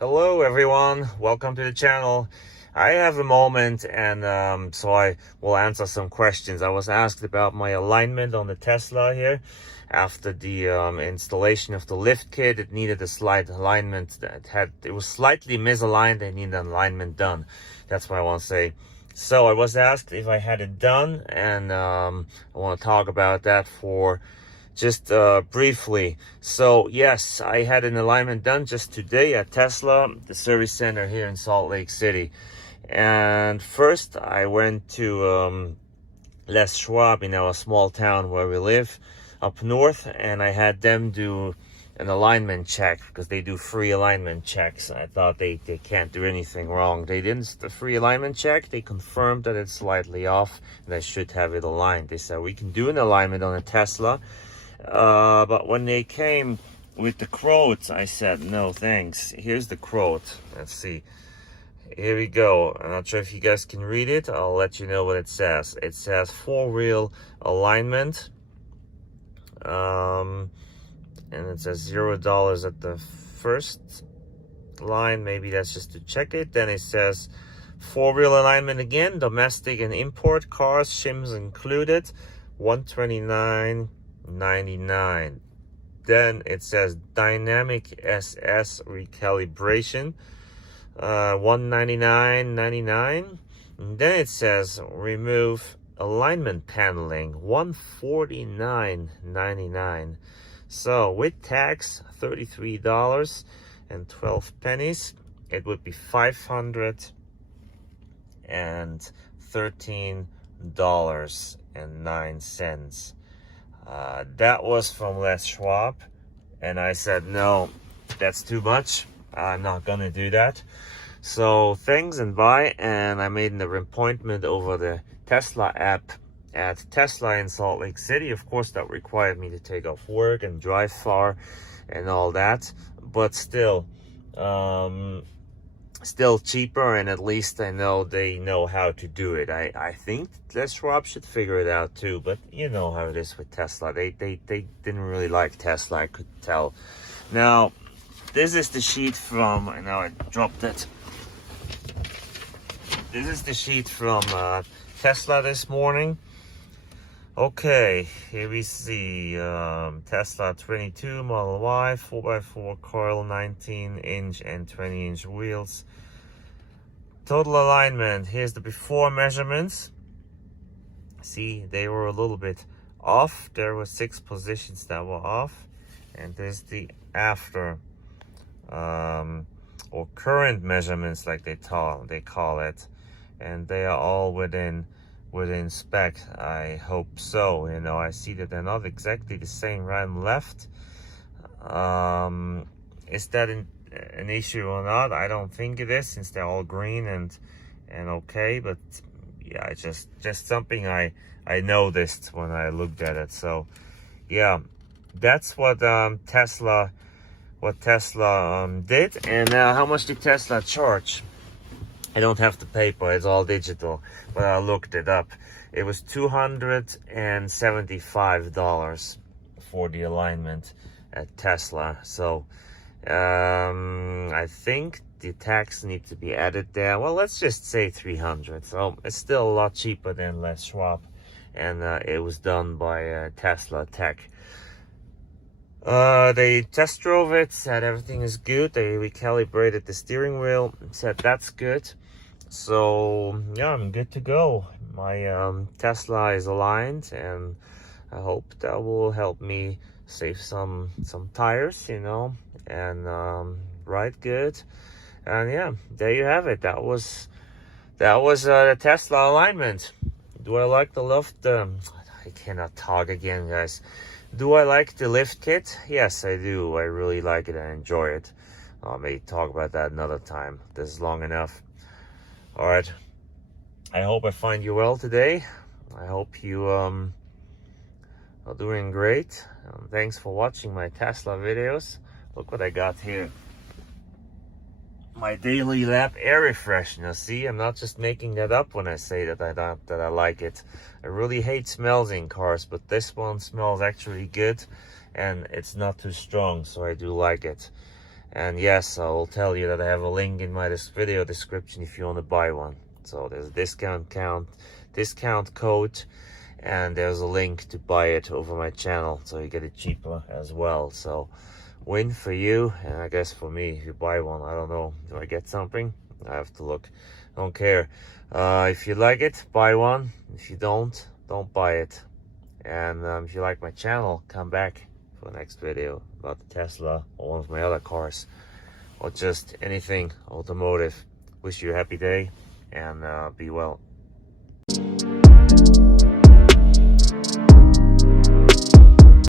Hello everyone, welcome to the channel. I have a moment and so I will answer some questions. I was asked about my alignment on the Tesla here. After the installation of the lift kit, it needed a slight alignment. It was slightly misaligned. I need an alignment done. That's what I want to say. So I was asked if I had it done, and I want to talk about that for just briefly. So yes, I had an alignment done just today at Tesla, the service center here in Salt Lake City. And first I went to Les Schwab, a small town where we live up north, and I had them do an alignment check because they do free alignment checks. I thought they can't do anything wrong. They didn't. The free alignment check, they confirmed that it's slightly off and I should have it aligned. They said we can do an alignment on a Tesla. But when they came with the quote, I said, no, thanks. Here's the quote. Let's see. Here we go. I'm not sure if you guys can read it. I'll let you know what it says. It says four-wheel alignment. And it says $0 at the first line. Maybe that's just to check it. Then it says four-wheel alignment again. Domestic and import cars, shims included. $129.99. Then it says dynamic SS recalibration, $199.99. And then it says remove alignment paneling, $149.99. So with tax, $33.12. It would be $513.09. That was from Les Schwab, and I said, no, that's too much. I'm not gonna do that. So thanks and bye. And I made an appointment over the Tesla app at Tesla in Salt Lake City. Of course, that required me to take off work and drive far and all that, but still cheaper, and at least I know they know how to do it. I think Les Schwab should figure it out too, but you know how it is with Tesla. They didn't really like Tesla, I could tell. Now, this is the sheet from, I know I dropped it. This is the sheet from Tesla this morning. Okay, here we see Tesla 22 Model Y, 4x4 coil, 19-inch and 20-inch wheels. Total alignment, here's the before measurements. See, they were a little bit off. There were 6 positions that were off. And there's the after, or current measurements, like they call it. And they are all within spec. I hope so. I see that they're not exactly the same right and left. Is that an issue or not? I don't think it is, since they're all green and okay. But yeah, just something I noticed when I looked at it. So yeah, that's what Tesla did. And how much did Tesla charge? I don't have the paper, it's all digital, but I looked it up. It was $275 for the alignment at Tesla. So I think the tax needs to be added there. Well, let's just say $300. So it's still a lot cheaper than Les Schwab, and it was done by Tesla Tech. They test drove it, said everything is good. They recalibrated the steering wheel, said that's good. So yeah, I'm good to go. My Tesla is aligned, and I hope that will help me save some tires, and ride good. And yeah, there you have it. That was the Tesla alignment. Do I like the lift? I cannot talk again, guys. Do I like the lift kit? Yes, I do. I really like it. I enjoy it. I may talk about that another time. This is long enough. All right. I hope I find you well today. I hope you are doing great. Thanks for watching my Tesla videos. Look what I got here. My daily lap air refreshener. See, I'm not just making that up when I say that I like it. I really hate smells in cars, but this one smells actually good, and it's not too strong, so I do like it. And yes, I will tell you that I have a link in my video description if you want to buy one. So there's a discount code, and there's a link to buy it over my channel, so you get it cheaper as well. So win for you, and I guess for me. If you buy one, I don't know, do I get something? I have to look. Don't care. If you like it, buy one. If you don't buy it. And if you like my channel, come back for the next video about the Tesla or one of my other cars, or just anything automotive. Wish you a happy day, and be well.